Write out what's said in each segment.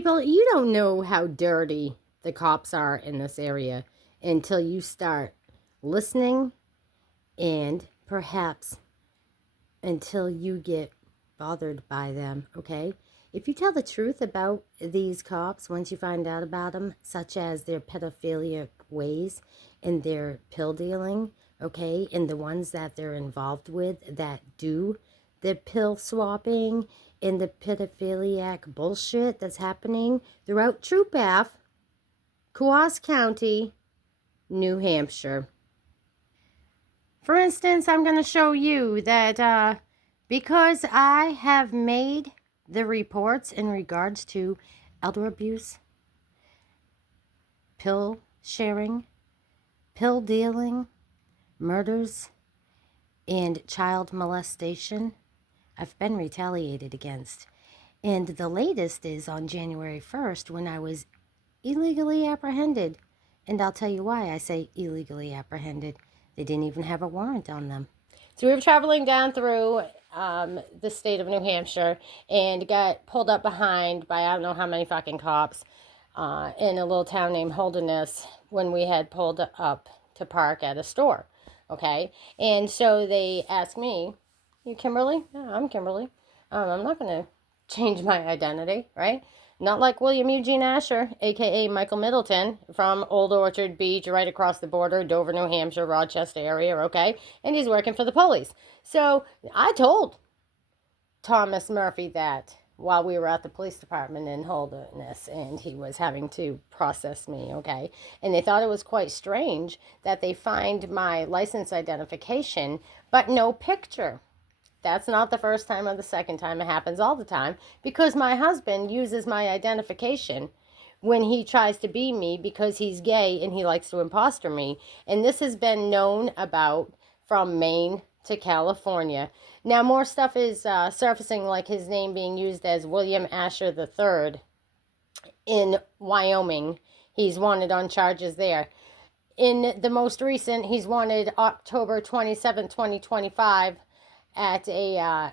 People, you don't know how dirty the cops are in this area until you start listening and perhaps until you get bothered by them, okay? If you tell the truth about these cops, once you find out about them, such as their pedophilic ways and their pill dealing, okay, and the ones that they're involved with that do the pill swapping and the pedophiliac bullshit that's happening throughout Troop F, Coos County, New Hampshire. For instance, I'm going to show you that because I have made the reports in regards to elder abuse, pill sharing, pill dealing, murders, and child molestation, I've been retaliated against. And the latest is on January 1st when I was illegally apprehended. And I'll tell you why I say illegally apprehended. They didn't even have a warrant on them. So we were traveling down through the state of New Hampshire and got pulled up behind by I don't know how many fucking cops in a little town named Holderness when we had pulled up to park at a store. Okay? And so they asked me, "You Kimberly?" "Yeah, I'm Kimberly. I'm not going to change my identity, right? Not like William Eugene Asher, a.k.a. Michael Middleton, from Old Orchard Beach, right across the border, Dover, New Hampshire, Rochester area, okay? And he's working for the police." So I told Thomas Murphy that while we were at the police department in Holderness, and he was having to process me, okay? And they thought it was quite strange that they find my license identification, but no picture. That's not the first time or the second time. It happens all the time because my husband uses my identification when he tries to be me because he's gay and he likes to imposter me. And this has been known about from Maine to California. Now more stuff is surfacing, like his name being used as William Asher III in Wyoming. He's wanted on charges there. In the most recent, he's wanted October 27, 2025 at a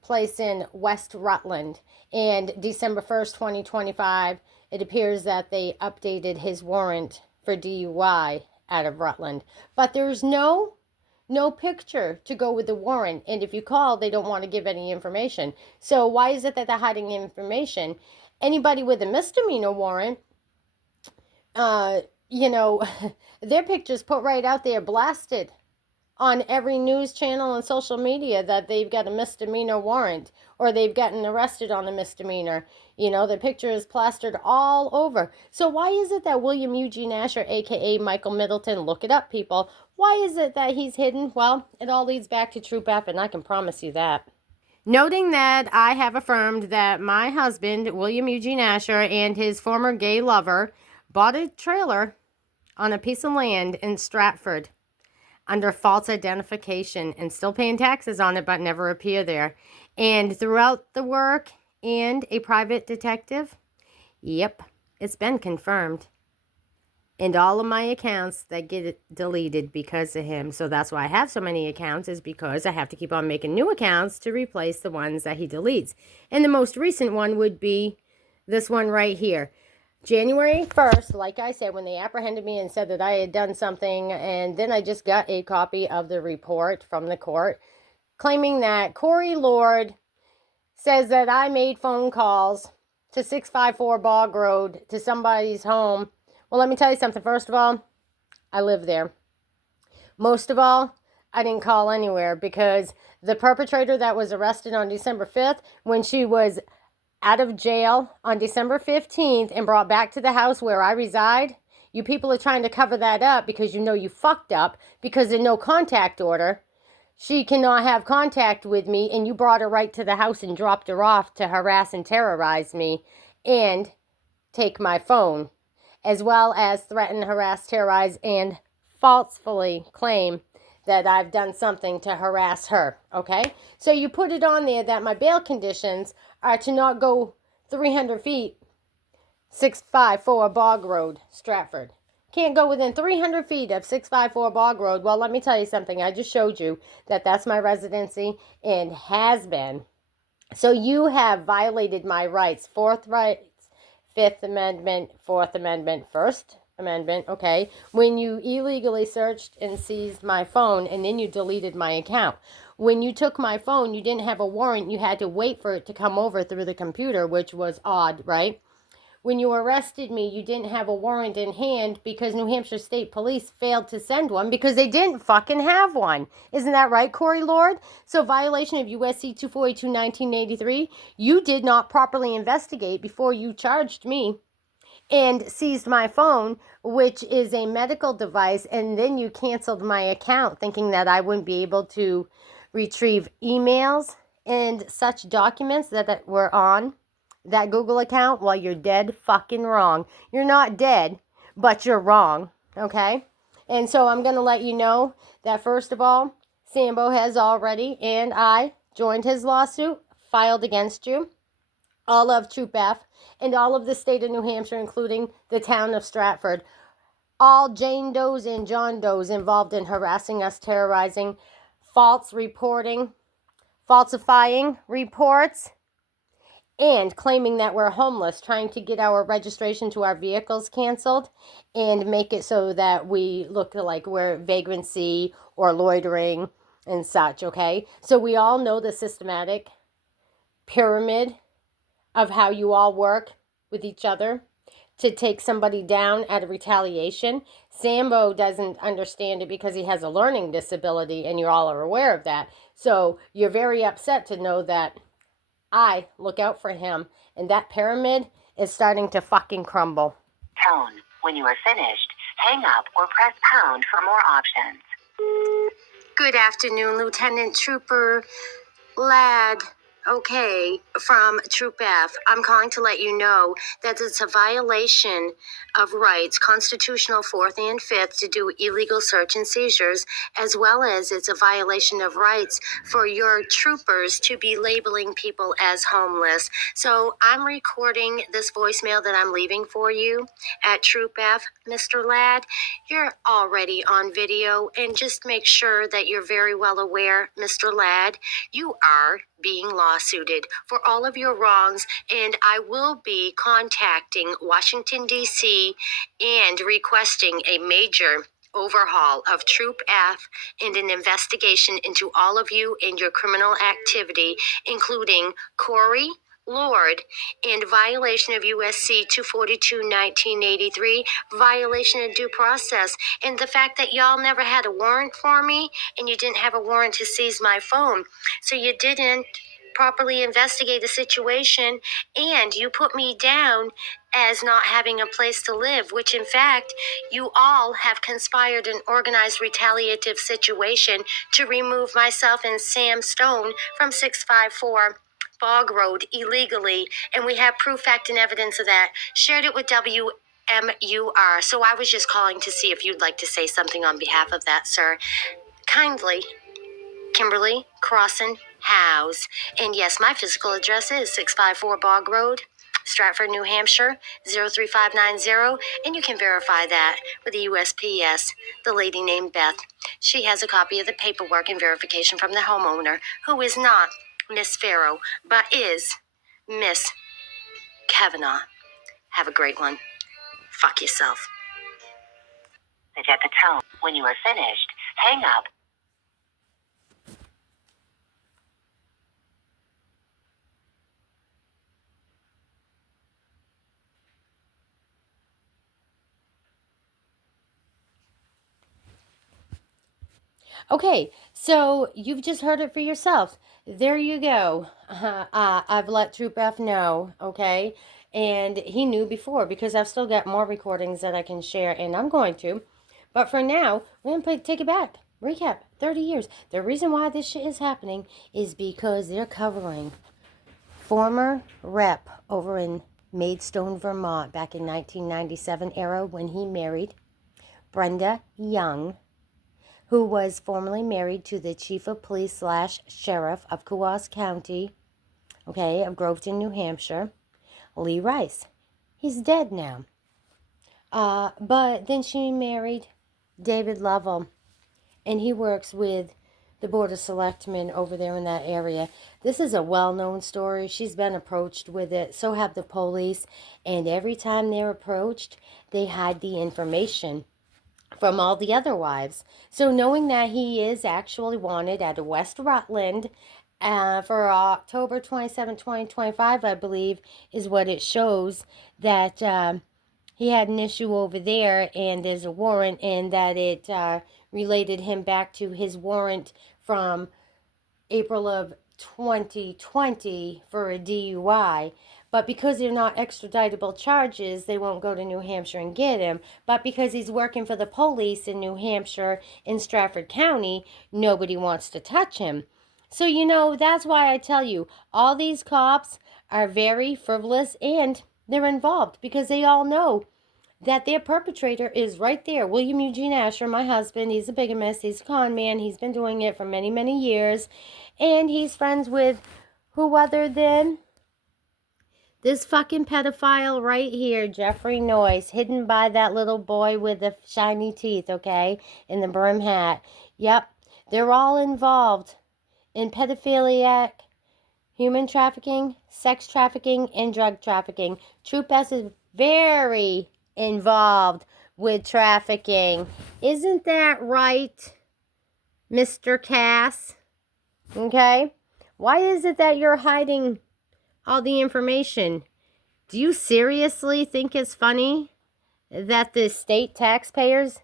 place in West Rutland. And December 1st, 2025, it appears that they updated his warrant for DUI out of Rutland. But there's no picture to go with the warrant. And if you call, they don't want to give any information. So why is it that they're hiding the information? Anybody with a misdemeanor warrant, their picture's put right out there, blasted on every news channel and social media that they've got a misdemeanor warrant or they've gotten arrested on a misdemeanor. The picture is plastered all over. So why is it that William Eugene Asher, a.k.a. Michael Middleton, look it up, people, why is it that he's hidden? Well, it all leads back to Troop F, and I can promise you that. Noting that I have affirmed that my husband, William Eugene Asher, and his former gay lover bought a trailer on a piece of land in Stratford under false identification and still paying taxes on it but never appear there. And throughout the work and a private detective, yep, it's been confirmed. And all of my accounts that get deleted because of him. So that's why I have so many accounts, is because I have to keep on making new accounts to replace the ones that he deletes. And the most recent one would be this one right here. January 1st, like I said, when they apprehended me and said that I had done something, and then I just got a copy of the report from the court claiming that Corey Lord says that I made phone calls to 654 Bog Road to somebody's home. Well, let me tell you something. First of all, I live there. Most of all, I didn't call anywhere because the perpetrator that was arrested on December 5th, when she was out of jail on December 15th and brought back to the house where I reside, you people are trying to cover that up because you know you fucked up because there's no contact order. She cannot have contact with me, and you brought her right to the house and dropped her off to harass and terrorize me and take my phone, as well as threaten, harass, terrorize, and falsely claim that I've done something to harass her, okay? So you put it on there that my bail conditions are to not go 300 feet, 654 Bog Road, Stratford. Can't go within 300 feet of 654 Bog Road. Well, let me tell you something. I just showed you that that's my residency and has been. So you have violated my rights, Fourth Fifth Amendment, Fourth Amendment, First Amendment, okay, when you illegally searched and seized my phone and then you deleted my account. When you took my phone, you didn't have a warrant. You had to wait for it to come over through the computer, which was odd, right? When you arrested me, you didn't have a warrant in hand because New Hampshire State Police failed to send one because they didn't fucking have one. Isn't that right, Corey Lord? So, violation of USC 242 1983, you did not properly investigate before you charged me and seized my phone, which is a medical device, and then you canceled my account thinking that I wouldn't be able to retrieve emails and such documents that were on that Google account. Well, you're dead fucking wrong. You're not dead, but you're wrong, okay? And so I'm going to let you know that, first of all, Sambo has already, and I, joined his lawsuit, filed against you, all of Troop F, and all of the state of New Hampshire, including the town of Stratford. All Jane Does and John Does involved in harassing us, terrorizing, false reporting, falsifying reports, and claiming that we're homeless, trying to get our registration to our vehicles canceled and make it so that we look like we're vagrancy or loitering and such, okay? So we all know the systematic pyramid of how you all work with each other to take somebody down out of retaliation. Sambo doesn't understand it because he has a learning disability, and you all are aware of that. So you're very upset to know that I look out for him, and that pyramid is starting to fucking crumble. Tone. When you are finished, hang up or press pound for more options. Good afternoon, Lieutenant Trooper Ladd. Okay, from Troop F. I'm calling to let you know that it's a violation of rights, constitutional 4th and 5th, to do illegal search and seizures, as well as it's a violation of rights for your troopers to be labeling people as homeless. So I'm recording this voicemail that I'm leaving for you at Troop F. Mr. Ladd, you're already on video, and just make sure that you're very well aware, Mr. Ladd, you are being lawsuited for all of your wrongs, and I will be contacting Washington, D.C. and requesting a major overhaul of Troop F and an investigation into all of you and your criminal activity, including Corey Lord, and violation of USC 242 1983, violation of due process, and the fact that y'all never had a warrant for me and you didn't have a warrant to seize my phone. So you didn't properly investigate the situation, and you put me down as not having a place to live, which in fact, you all have conspired an organized retaliative situation to remove myself and Sam Stone from 654 Bog Road illegally, and we have proof, fact, and evidence of that. Shared it with WMUR, so I was just calling to see if you'd like to say something on behalf of that, sir. Kindly, Kimberly Crossan House. And yes, my physical address is 654 Bog Road, Stratford, New Hampshire, 03590, and you can verify that with the USPS, the lady named Beth. She has a copy of the paperwork and verification from the homeowner, who is not Miss Farrow, but is Miss Kavanaugh. Have a great one. Fuck yourself. At the tone. When you are finished, hang up. Okay, so you've just heard it for yourself. There you go. I've let Troop F know, okay? And he knew before because I've still got more recordings that I can share, and I'm going to. But for now, we're going to take it back. Recap 30 years. The reason why this shit is happening is because they're covering former rep over in Maidstone, Vermont, back in 1997 era when he married Brenda Young, who was formerly married to the chief of police / sheriff of Coos County, okay, of Groveton, New Hampshire, Lee Rice. He's dead now. But then she married David Lovell, and he works with the Board of Selectmen over there in that area. This is a well-known story. She's been approached with it. So have the police. And every time they're approached, they hide the information from all the other wives. So knowing that he is actually wanted at West Rutland for October 27, 2025, I believe, is what it shows, that he had an issue over there and there's a warrant, and that it related him back to his warrant from April of 2020 for a DUI. But because they're not extraditable charges, they won't go to New Hampshire and get him. But because he's working for the police in New Hampshire in Stratford County, nobody wants to touch him. So, that's why I tell you, all these cops are very frivolous and they're involved because they all know that their perpetrator is right there. William Eugene Asher, my husband, he's a bigamist, he's a con man, he's been doing it for many, many years, and he's friends with who other than this fucking pedophile right here, Jeffrey Noyce, hidden by that little boy with the shiny teeth, okay, in the brim hat. Yep, they're all involved in pedophiliac, human trafficking, sex trafficking, and drug trafficking. Troop S is very involved with trafficking. Isn't that right, Mr. Cass? Okay? Why is it that you're hiding all the information? Do you seriously think it's funny that the state taxpayers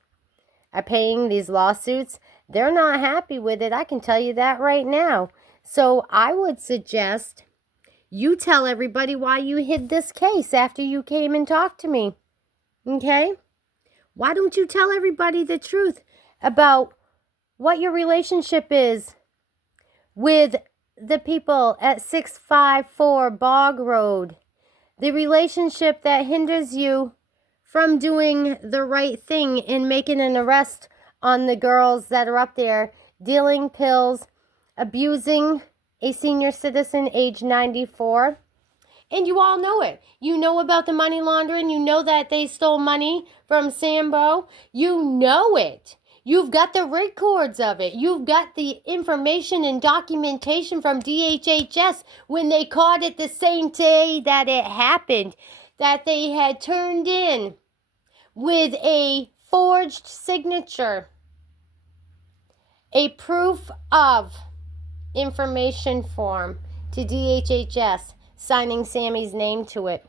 are paying these lawsuits? They're not happy with it. I can tell you that right now. So I would suggest you tell everybody why you hid this case after you came and talked to me. Okay? Why don't you tell everybody the truth about what your relationship is with the people at 654 Bog Road? The relationship that hinders you from doing the right thing and making an arrest on the girls that are up there dealing pills, abusing a senior citizen age 94. And you all know it. You know about the money laundering. You know that they stole money from Sambo. You know it. You've got the records of it. You've got the information and documentation from DHHS when they caught it the same day that it happened, that they had turned in with a forged signature, a proof of information form to DHHS, signing Sammy's name to it.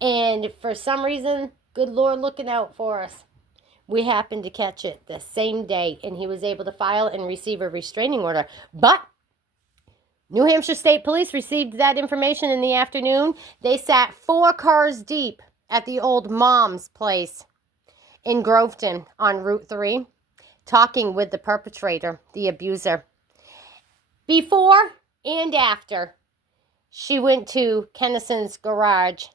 And for some reason, good Lord looking out for us, we happened to catch it the same day, and he was able to file and receive a restraining order. But New Hampshire State Police received that information in the afternoon. They sat 4 cars deep at the old mom's place in Groveton on Route 3, talking with the perpetrator, the abuser. Before and after, she went to Kennison's garage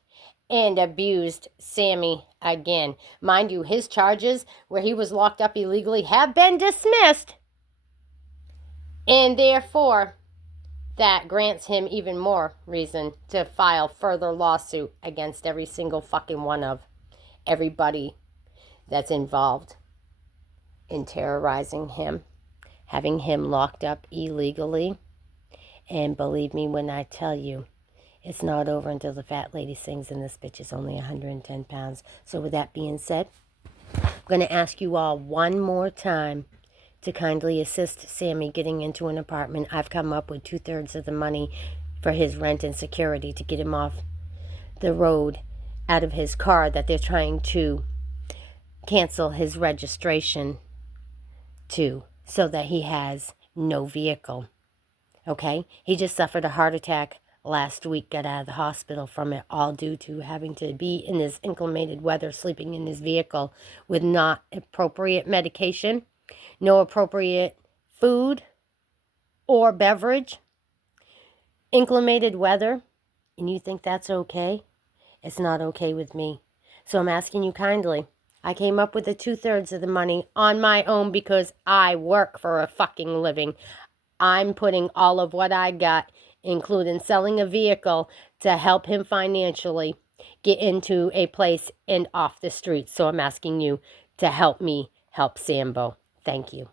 and abused Sammy again. Mind you, his charges where he was locked up illegally have been dismissed. And therefore, that grants him even more reason to file further lawsuit against every single fucking one of everybody that's involved in terrorizing him, having him locked up illegally. And believe me when I tell you, it's not over until the fat lady sings, and this bitch is only 110 pounds. So with that being said, I'm going to ask you all one more time to kindly assist Sammy getting into an apartment. I've come up with 2/3 of the money for his rent and security to get him off the road, out of his car that they're trying to cancel his registration to, so that he has no vehicle. Okay? He just suffered a heart attack last week, got out of the hospital from it, all due to having to be in this inclement weather, sleeping in his vehicle with not appropriate medication, no appropriate food or beverage, inclement weather. And you think that's okay? It's not okay with me. So I'm asking you kindly. I came up with the 2/3 of the money on my own because I work for a fucking living. I'm putting all of what I got, including selling a vehicle, to help him financially get into a place and off the streets. So I'm asking you to help me help Sambo. Thank you.